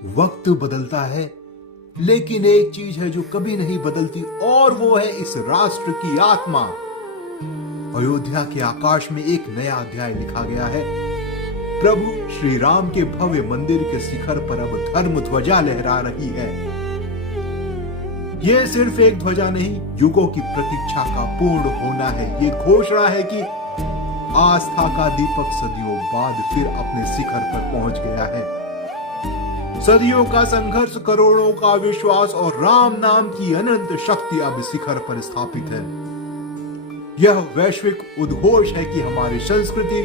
वक्त बदलता है, लेकिन एक चीज है जो कभी नहीं बदलती, और वो है इस राष्ट्र की आत्मा। अयोध्या के आकाश में एक नया अध्याय लिखा गया है। प्रभु श्री राम के भव्य मंदिर के शिखर पर अब धर्म ध्वजा लहरा रही है। यह सिर्फ एक ध्वजा नहीं, युगों की प्रतीक्षा का पूर्ण होना है। ये घोषणा है कि आस्था का दीपक सदियों बाद फिर अपने शिखर पर पहुंच गया है। सदियों का संघर्ष, करोड़ों का विश्वास और राम नाम की अनंत शक्ति अब शिखर पर स्थापित है। यह वैश्विक उद्घोष है कि हमारी संस्कृति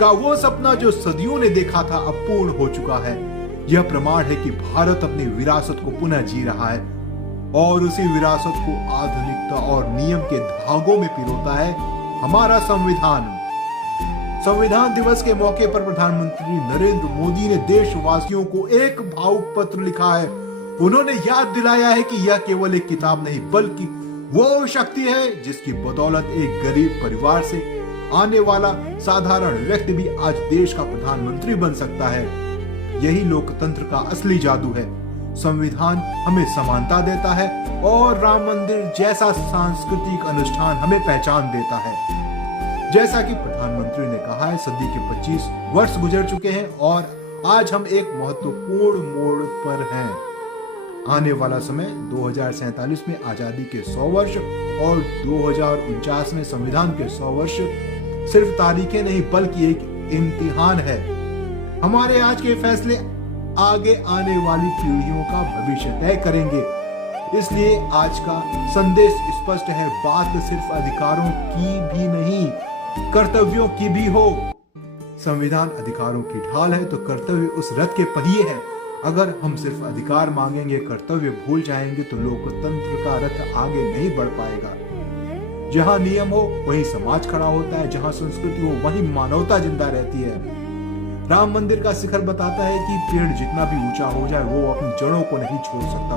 का वो सपना जो सदियों ने देखा था अब पूर्ण हो चुका है। यह प्रमाण है कि भारत अपनी विरासत को पुनः जी रहा है और उसी विरासत को आधुनिकता और नियम के धागों में पिरोता है हमारा संविधान। संविधान दिवस के मौके पर प्रधानमंत्री नरेंद्र मोदी ने देशवासियों को एक भावुक पत्र लिखा है। उन्होंने याद दिलाया है कि यह केवल एक किताब नहीं, बल्कि वो शक्ति है जिसकी बदौलत एक गरीब परिवार से आने वाला साधारण व्यक्ति भी आज देश का प्रधानमंत्री बन सकता है। यही लोकतंत्र का असली जादू है। संविधान हमें समानता देता है और राम मंदिर जैसा सांस्कृतिक अनुष्ठान हमें पहचान देता है। जैसा कि प्रधानमंत्री ने कहा है, सदी के 25 वर्ष गुजर चुके हैं और आज हम एक महत्वपूर्ण मोड़ पर हैं। आने वाला समय 2047 में आजादी के 100 वर्ष और 2049 में संविधान के 100 वर्ष सिर्फ तारीखें नहीं बल्कि एक इम्तिहान है। हमारे आज के फैसले आगे आने वाली पीढ़ियों का भविष्य तय करेंगे। इसलिए आज का संदेश स्पष्ट है, बात सिर्फ अधिकारों की भी नहीं, कर्तव्यों की भी हो। संविधान अधिकारों की ढाल है तो कर्तव्य उस रथ के पहिए हैं। अगर हम सिर्फ अधिकार मांगेंगे, कर्तव्य भूल जाएंगे तो लोकतंत्र का रथ आगे नहीं बढ़ पाएगा। जहां नियम हो वहीं समाज खड़ा होता है, जहां संस्कृति हो वहीं मानवता जिंदा रहती है। राम मंदिर का शिखर बताता है कि पेड़ जितना भी ऊंचा हो जाए वो अपनी जड़ों को नहीं छोड़ सकता,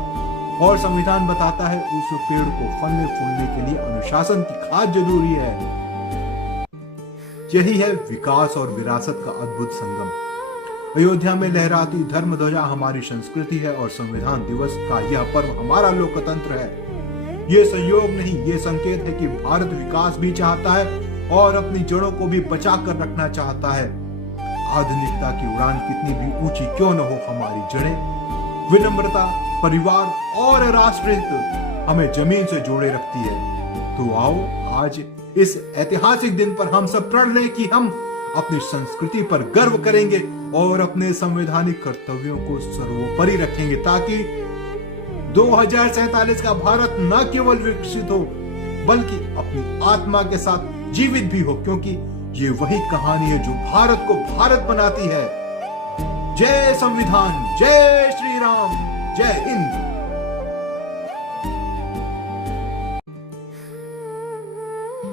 और संविधान बताता है उस पेड़ को फलने फूलने के लिए अनुशासन की खाद जरूरी है। यही है विकास और विरासत का अद्भुत संगम। अयोध्या में लहराती धर्म ध्वजा हमारी संस्कृति है और संविधान दिवस का यह पर्व हमारा लोकतंत्र है। ये संयोग नहीं, ये संकेत है कि भारत विकास भी चाहता है और अपनी जड़ों को भी बचा कर रखना चाहता है। आधुनिकता की उड़ान कितनी भी ऊंची क्यों न हो, हमारी जड़ें, विनम्रता, परिवार और राष्ट्रहित हमें जमीन से जोड़े रखती है। तो आओ आज इस ऐतिहासिक दिन पर हम सब प्रण लें कि हम अपनी संस्कृति पर गर्व करेंगे और अपने संवैधानिक कर्तव्यों को सर्वोपरि रखेंगे, ताकि 2047 का भारत न केवल विकसित हो बल्कि अपनी आत्मा के साथ जीवित भी हो, क्योंकि ये वही कहानी है जो भारत को भारत बनाती है। जय संविधान, जय श्री राम, जय हिंद।